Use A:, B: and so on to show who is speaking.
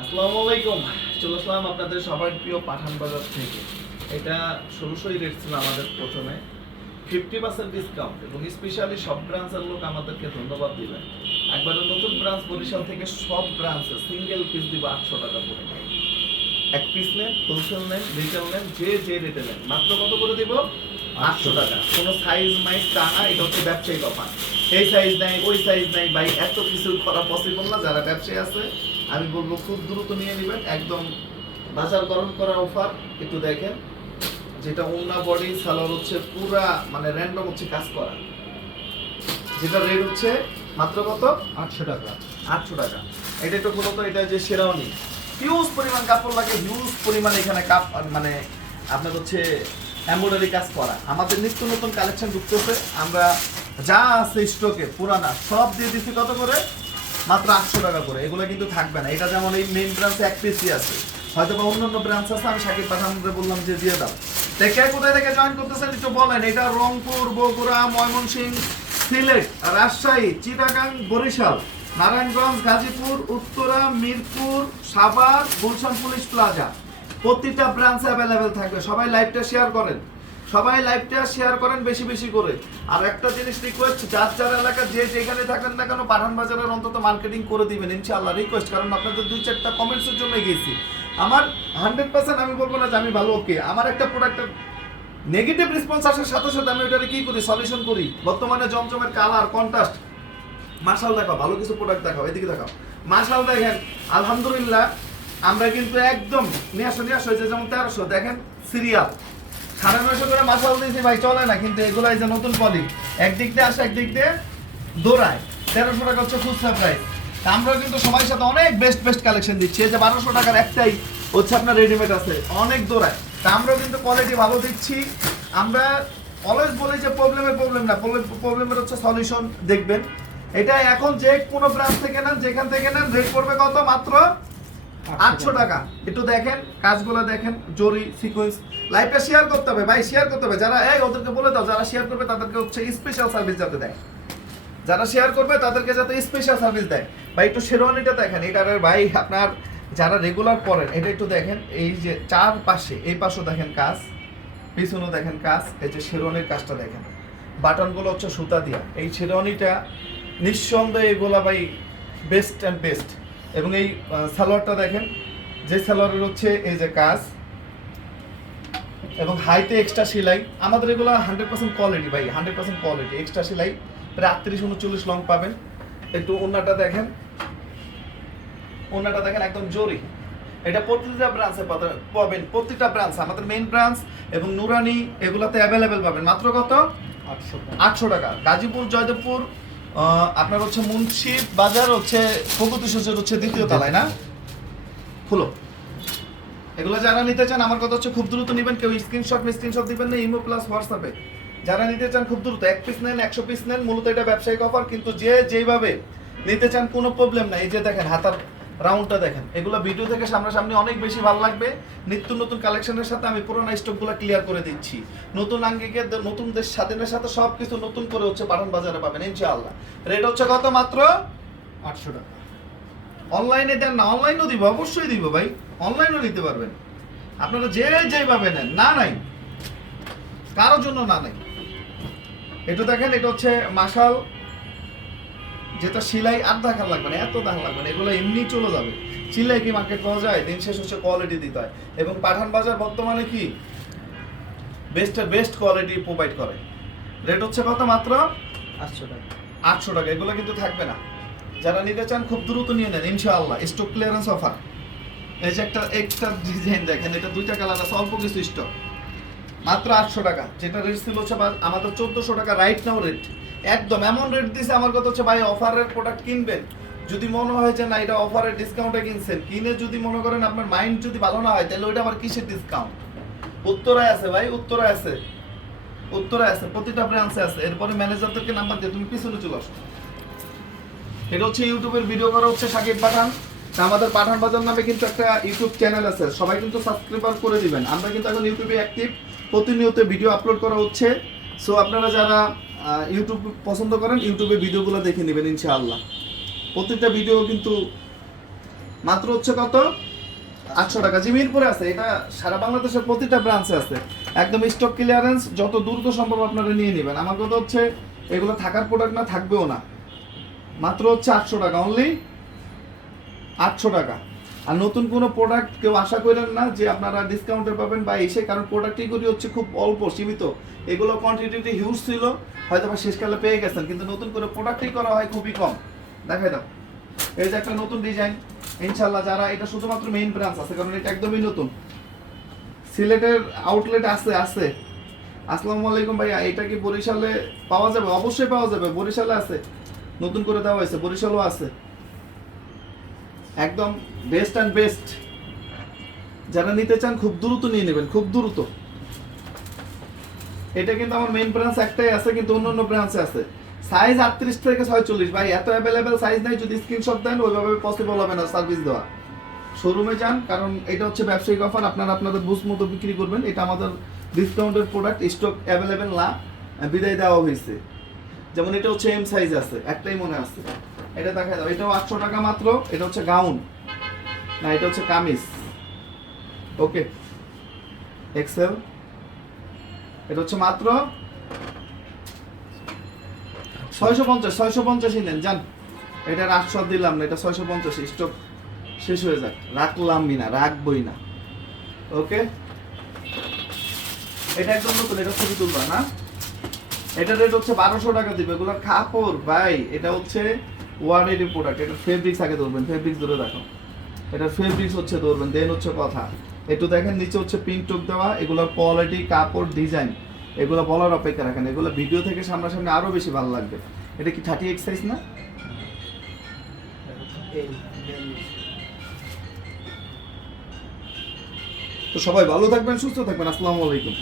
A: আসসালামু আলাইকুম। চলে আসলাম আপনাদের সবার প্রিয় পাঠান বাজার থেকে। এটা ষোলোশোই রেট ছিল আমাদের প্রথমে। ফিফটি পার্সেন্ট ডিসকাউন্ট এবং স্পেশালি সব ব্রাঞ্চের লোক আমাদেরকে ধন্যবাদ দিবেন। একবারে নতুন ব্রাঞ্চ বরিশাল থেকে সব ব্রাঞ্চে সিঙ্গেল পিস দিব আটশো টাকা করে। এক পিস নেন হোলসেল নেন রিটেল নেন, যে যে রেটে নেন। মাত্র কত করে দিব? আটশো টাকা। কোনো সাইজ মাইজ টানা, এটা হচ্ছে ব্যবসায়িক অফার এই সাইজ নাই ওই সাইজ নাই ভাই। এত কিছু করা পসিবল না যারা ব্যবসায়ী আছে আমি বলব খুব দ্রুত নিয়ে নেবেন। একদম বাজারকরণ করা অফার একটু দেখেন। যেটা উন্না বডি সালোয়ার হচ্ছে পুরা মানে র্যান্ডম হচ্ছে কাজ করা। যেটা রেট হচ্ছে মাত্র কত?
B: আটশো টাকা।
A: আটশো টাকা। এটা একটু বলতো এটা যে শেরাওনি হিউজ পরিমাণ কাপড় লাগে হিউজ পরিমাণ এখানে কাপ মানে আপনার হচ্ছে এমব্রয়ডারি কাজ করা। আমাদের নিত্য নতুন কালেকশন যুক্ত ঢুকতেছে আমরা যা আছে স্টকে, পুরানা, সব দিয়ে দিচ্ছি কত করে? মাত্র আটশো টাকা করে। এগুলো কিন্তু থাকবে না। এটা যেমন এই মেন ব্রাঞ্চে এক পিসই আছে। হয়তো বা অন্য অন্য ব্রাঞ্চ আছে, আমি সাকিব পাঠানকে বললাম যে দিয়ে দাও। দেখে কোথায় থেকে জয়েন করতেছেন একটু বলেন। এটা রংপুর, বগুড়া, ময়মনসিংহ, সিলেট, রাজশাহী, চিটাগাং, বরিশাল, নারায়ণগঞ্জ, গাজীপুর, উত্তরা, মিরপুর, সাভার, গুলশান পুলিশ প্লাজা। প্রতিটা ব্রাঞ্চে অ্যাভেলেবেল থাকবে। সবাই লাইভটা শেয়ার করেন। সবাই লাইভটা শেয়ার করেন বেশি বেশি করে। আর একটা জিনিস রিকোয়েস্ট যার যার এলাকা যে যেখানে থাকেন না কেন, পাঠান বাজারের অন্তত মার্কেটিং করে দিবেন, ইনশাআল্লাহ। রিকোয়েস্ট কারণ আপনাদের দুই চারটা কমেন্টসের জন্য গেছি। আমার হান্ড্রেড পার্সেন্ট আমি বলব না যে আমি ভালো ওকে আমার একটা প্রোডাক্টের নেগেটিভ রেসপন্স আসার সাথে সাথে আমি ওটাকে কী করি? সলিউশন করি। বর্তমানে জমজমের কালার কন্ট্রাস্ট মার্শাল দেখাও, ভালো কিছু প্রোডাক্ট দেখাও, এদিকে দেখাও। মার্শাল দেখেন, আলহামদুলিল্লাহ, আমরা কিন্তু একদম নিয়ে আসো নিয়ে আসো যেমন তেরোশো। দেখেন সিরিয়াল সাড়ে নয়শো করে মার্শাল দিয়েছি ভাই, চলে না, কিন্তু এগুলো যে নতুন পলি, একদিক দিয়ে আসে, একদিক দিয়ে দৌড়ায়। তেরোশো টাকা হচ্ছে খুচরা প্রাইস আমরাও কিন্তু সময়ের সাথে অনেক বেস্ট বেস্ট কালেকশন দিচ্ছি। যে বারোশো টাকার একটাই হচ্ছে আপনার রেডিমেড আছে, অনেক দৌড়ায়। তা আমরাও কিন্তু কোয়ালিটি ভালো দিচ্ছি। আমরা অলওয়েজ বলি যে প্রবলেমের প্রবলেম না প্রবলেমের হচ্ছে সলিউশন দেখবেন। এটা এখন যে কোনো ব্রাঞ্চ থেকে নেন, যেখান থেকে নেন রেট পড়বে কত? মাত্র আটশো টাকা। একটু দেখেন, কাজগুলো দেখেন, জরি সিকোয়েন্স লাইভটা শেয়ার করতে হবে, ভাই শেয়ার করতে হবে। যারা, এই, ওদেরকে বলে দাও, যারা শেয়ার করবে, তাদেরকে হচ্ছে স্পেশাল সার্ভিস যাতে দেয়। যারা শেয়ার করবে, তাদেরকে যাতে স্পেশাল সার্ভিস দেয়। ভাই, একটু শেরওয়ানিটা দেখেন এটার ভাই, আপনার যারা রেগুলার পড়েন, এটা একটু দেখেন, এই যে চার পাশে এই পাশে দেখেন কাজ, পিছনেও দেখেন কাজ, এই যে শেরওয়ানির কাজটা দেখেন। বাটনগুলো হচ্ছে সুতা দিয়া। এই শেরওয়ানিটা নিঃসন্দেহে এগুলা ভাই বেস্ট অ্যান্ড বেস্ট এবং এই সালোয়ারটা দেখেন যে সালোয়ারের হচ্ছে এই যে কাজ এবং হাইতে এক্সট্রা সেলাই আমাদের এগুলো হান্ড্রেড পার্সেন্ট কোয়ালিটি ভাই হান্ড্রেড পার্সেন্ট কোয়ালিটি এক্সট্রা সেলাই প্রায় আটত্রিশ উনচল্লিশ লং পাবেন। একটু ওনাটা দেখেন ওনাটা দেখেন একদম জরি। এটা প্রতিটা ব্রাঞ্চে পাবেন প্রতিটা ব্রাঞ্চ আমাদের মেইন ব্রাঞ্চ এবং নুরানি এগুলাতে অ্যাভেলেবেল পাবেন। মাত্র কত?
B: আটশো টাকা।
A: আটশো টাকা। গাজীপুর জয়দেবপুর আপনার হচ্ছে মুন্সি বাজার হচ্ছে প্রগতি সূচের হচ্ছে দ্বিতীয় তলায় না? খুলো এগুলো যারা নিতে চান আমার কথা হচ্ছে খুব দ্রুত নেবেন কেউ স্ক্রিনশট স্ক্রিনশট দিবেন না ইমো প্লাস হোয়াটসঅ্যাপে যারা নিতে চান খুব দ্রুত এক পিস নেন একশো পিস নেন মূলত এটা ব্যবসায়িক অফার কিন্তু যে যেইভাবে নিতে চান কোনো প্রবলেম নাই। এই যে দেখেন হাতার রাউন্ডটা দেখেন। এগুলো ভিডিও থেকে সামনাসামনি অনেক বেশি ভালো লাগবে। নিত্য নতুন কালেকশনের সাথে আমি পুরোনো স্টকগুলো ক্লিয়ার করে দিচ্ছি। নতুন আঙ্গিকে দ- নতুন দেশ স্বাধীনের সাথে সব কিছু নতুন করে হচ্ছে পাঠান বাজারে পাবেন ইনশাআল্লাহ। রেট হচ্ছে কত মাত্র?
B: আটশো টাকা।
A: অনলাইনে দেন না অনলাইনও দিব অবশ্যই দিব ভাই। অনলাইনও নিতে পারবেন। আপনারা যে যেভাবে নেন না নাই। কারোর জন্য না নাই। এটা দেখেন এটা হচ্ছে মাসাল যেটা সিলাই আর দেখা লাগবে না এত দেখা লাগবে না এগুলো এমনি চলে যাবে। সিলাই কি মার্কেট পাওয়া যায়? দিন শেষ হচ্ছে কোয়ালিটি দিতে হয়। এবং পাঠান বাজার বর্তমানে কি? বেস্টের বেস্ট কোয়ালিটি প্রোভাইড করে। রেট হচ্ছে কত মাত্র?
B: আটশো টাকা।
A: আটশো টাকা এগুলো কিন্তু থাকবে না। যারা নিতে চান খুব দ্রুত নিয়ে নেন ইনশাআল্লাহ। স্টক ক্লিয়ারেন্স অফার এই যে একটা একটা ডিজাইন দেখেন এটা দুইটা কালার আছে অল্প কিছু স্টক মাত্র আটশো টাকা। যেটা রেট ছিল হচ্ছে আমাদের চোদ্দোশো টাকা রাইট নাও রেট একদম এমন রেট দিছে, আমার কথা হচ্ছে ভাই অফারের প্রোডাক্ট কিনবেন। যদি মনে হয় যে না, এটা অফারের ডিসকাউন্টে কিনছেন, কিনে যদি মনে করেন আপনার মাইন্ড যদি ভালো না হয়, তাহলে ওইটা আবার কিসের ডিসকাউন্ট উত্তরায় আছে ভাই, উত্তরায় আছে। উত্তরায় আছে, প্রতিটা ব্রাঞ্চে আছে। এরপরে ম্যানেজারদেরকে নাম্বার দিয়ে তুমি পিছনে চলে আসো। এটা হচ্ছে ইউটিউবের ভিডিও করা হচ্ছে সাকিব পাঠান। আমাদের পাঠান বাজার নামে কিন্তু একটা ইউটিউব চ্যানেল আছে। সবাই কিন্তু সাবস্ক্রাইবার করে দিবেন। আমরা কিন্তু এখন ইউটিউবে অ্যাক্টিভ প্রতিনিয়ত ভিডিও আপলোড করা হচ্ছে। সো আপনারা যারা ইউটিউব পছন্দ করেন ইউটিউবে ভিডিওগুলো দেখে নেবেন, ইনশাআল্লাহ। প্রত্যেকটা ভিডিও কিন্তু মাত্র হচ্ছে কত? আটশো টাকা। জি মিরপুরে আছে, এটা সারা বাংলাদেশের প্রতিটা ব্রাঞ্চে আছে। একদম স্টক ক্লিয়ারেন্স যত দ্রুত সম্ভব আপনারা নিয়ে নেবেন। আমার কথা হচ্ছে, এগুলো থাকার প্রোডাক্ট না, থাকবেও না। মাত্র হচ্ছে আটশো টাকা অনলি আটশো টাকা। আর নতুন কোনো প্রোডাক্ট কেউ আশা করেন না যে আপনারা ডিসকাউন্টে পাবেন বা এসে কারণ প্রোডাক্টগুলি হচ্ছে খুব অল্প, সীমিত। এগুলো কোয়ান্টিটি হিউজ ছিল হয়তো বা শেষকালে পেয়ে গেছেন, কিন্তু নতুন করে প্রোডাক্টই করা হয় খুবই কম। দেখাই দাও। এই যে একটা নতুন ডিজাইন ইনশাল্লাহ যারা, এটা শুধুমাত্র মেইন ব্রাঞ্চ আছে, কারণ এটা একদমই নতুন। সিলেটের আউটলেট আছে আছে। আসসালামু আলাইকুম ভাইয়া, এটা কি বরিশালে পাওয়া যাবে? অবশ্যই পাওয়া যাবে, বরিশালে আছে। নতুন করে দেওয়া হয়েছে, বরিশালও আছে। একদম বেস্ট অ্যান্ড বেস্ট যারা নিতে চান, খুব দ্রুত নিয়ে নেবেন, খুব দ্রুত। এটা কিন্তু আমার মেইন ব্রাঞ্চ একটাই আছে, কিন্তু অন্য অন্য ব্রাঞ্চে আছে। সাইজ আটত্রিশ থেকে ছয়চল্লিশ, ভাই, এত অ্যাভেলেবেল সাইজ নাই, যদি স্ক্রিনশট দেন, ওইভাবে পসিবল হবে না সার্ভিস দেওয়া। শোরুমে যান, কারণ এটা হচ্ছে ব্যবসায়িক অফার আপনারা আপনাদের বুঝ মতো বিক্রি করবেন। এটা আমাদের ডিসকাউন্টের প্রোডাক্ট স্টক অ্যাভেলেবেল না, বিদায় দেওয়া হয়েছে। যেমন এটা হচ্ছে এম সাইজ আছে, একটাই মনে আছে। এটা দেখা দাও এটাও আটশো টাকা মাত্র, এটা হচ্ছে গাউন। না, এটা হচ্ছে কামিজ। ওকে। এক্সেল। এটা হচ্ছে মাত্র ছয়শো পঞ্চাশ, ছয়শো পঞ্চাশই নেন, যান। এটার আটশো দিলাম না, এটা ছয়শো পঞ্চাশ, স্টক শেষ হয়ে যাক। রাখলামই না, রাখবই না। ওকে। এটা একদম নতুন, এটা ছবি তুলবা, না? এটা রেট হচ্ছে বারোশো টাকা দিবে। এগুলোর কাপড়, ভাই, এটা হচ্ছে ওয়ারেডি প্রোডাক্ট এটা ফেব্রিক্স আগে ধরবেন ফেব্রিক্স ধরে দেখো এটা ফেব্রিক্স হচ্ছে ধরবেন দেন হচ্ছে কথা। একটু দেখেন, নিচে হচ্ছে পিঙ্ক টুক দেওয়া, এগুলোর কোয়ালিটি কাপড় ডিজাইন এগুলো বলার অপেক্ষা রাখেন। এগুলো ভিডিও থেকে সামনাসামনি আরও বেশি ভালো লাগবে। এটা কি থার্টি এক্স সাইজ না? তো সবাই ভালো থাকবেন, সুস্থ থাকবেন, আসসালামু আলাইকুম।